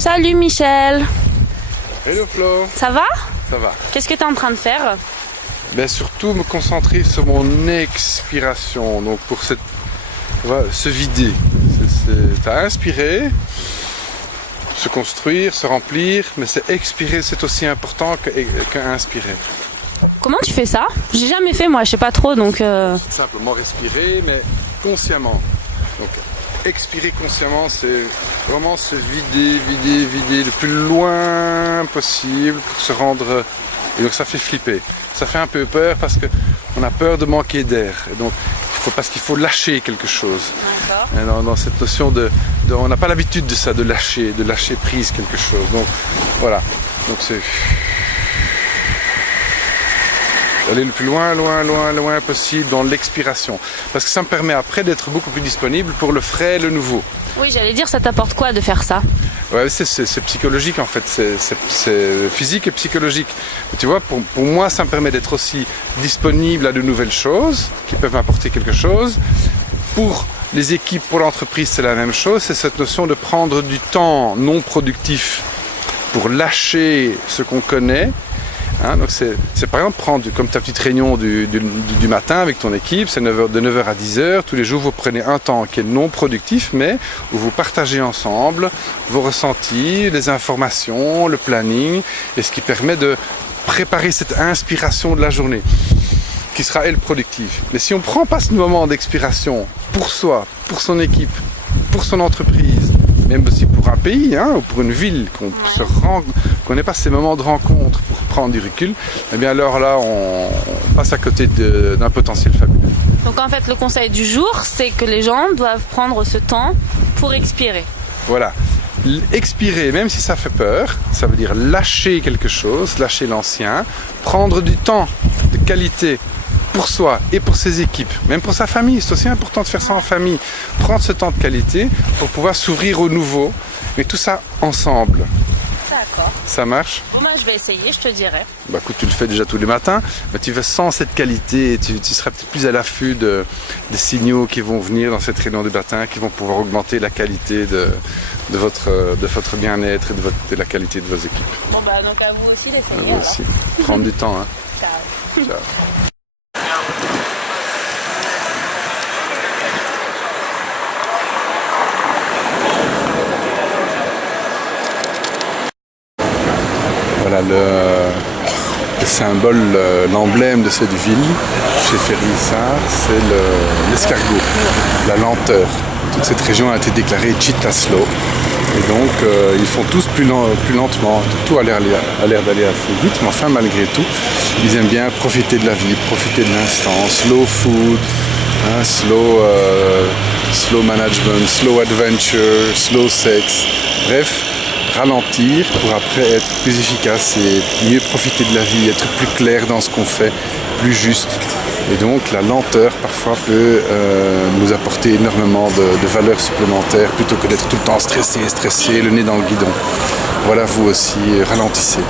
Salut Michel. Hello Flo. Ça va? Ça va. Qu'est-ce que tu es en train de faire? Surtout me concentrer sur mon expiration, donc pour se vider. T'as inspiré, se construire, se remplir, mais c'est expirer, c'est aussi important qu'inspirer. Comment tu fais ça? J'ai jamais fait moi, je sais pas trop donc... Simplement respirer, mais consciemment. Donc expirer consciemment, c'est vraiment se vider le plus loin possible pour se rendre... Et donc ça fait flipper. Ça fait un peu peur parce qu'on a peur de manquer d'air. Et donc parce qu'il faut lâcher quelque chose. Dans cette notion on n'a pas l'habitude de ça, de lâcher prise quelque chose. Donc voilà. Donc c'est aller le plus loin possible dans l'expiration. Parce que ça me permet après d'être beaucoup plus disponible pour le frais, le nouveau. Oui, j'allais dire, ça t'apporte quoi de faire ça? Ouais, c'est psychologique en fait, c'est physique et psychologique. Tu vois, pour moi, ça me permet d'être aussi disponible à de nouvelles choses qui peuvent m'apporter quelque chose. Pour les équipes, pour l'entreprise, c'est la même chose. C'est cette notion de prendre du temps non productif pour lâcher ce qu'on connaît. Donc c'est par exemple prendre comme ta petite réunion du matin avec ton équipe, c'est de 9h à 10h, tous les jours vous prenez un temps qui est non productif mais où vous partagez ensemble vos ressentis, les informations, le planning et ce qui permet de préparer cette inspiration de la journée qui sera elle productive. Mais si on ne prend pas ce moment d'expiration pour soi, pour son équipe, pour son entreprise, même aussi pour un pays ou pour une ville, qu'on n'ait pas ces moments de rencontre pour prendre du recul, eh bien alors là on passe à côté d'un potentiel fabuleux. Donc en fait le conseil du jour c'est que les gens doivent prendre ce temps pour expirer. Voilà. Expirer, même si ça fait peur, ça veut dire lâcher quelque chose, lâcher l'ancien, prendre du temps de qualité pour soi et pour ses équipes, même pour sa famille, c'est aussi important de faire ça en famille, prendre ce temps de qualité pour pouvoir s'ouvrir au nouveau, mais tout ça ensemble. D'accord. Ça marche? Bon je vais essayer, je te dirai. Écoute, tu le fais déjà tous les matins, mais tu vas sans cette qualité, tu seras peut-être plus à l'affût des signaux qui vont venir dans cette réunion du matin, qui vont pouvoir augmenter la qualité de votre bien-être et de la qualité de vos équipes. Donc à vous aussi d'essayer. À vous aussi. Prendre du temps. Ciao. Ciao. Voilà le symbole, l'emblème de cette ville, chez Ferrissard, c'est l'escargot, la lenteur. Toute cette région a été déclarée Città-Slow. Et donc ils font tous plus lentement. Tout a l'air d'aller assez vite, mais enfin malgré tout, ils aiment bien profiter de la vie, profiter de l'instant. Slow food, slow management, slow adventure, slow sex. Bref, ralentir pour après être plus efficace et mieux profiter de la vie, être plus clair dans ce qu'on fait, plus juste. Et donc la lenteur parfois peut nous apporter énormément de valeurs supplémentaires plutôt que d'être tout le temps stressé, le nez dans le guidon. Voilà, vous aussi, ralentissez.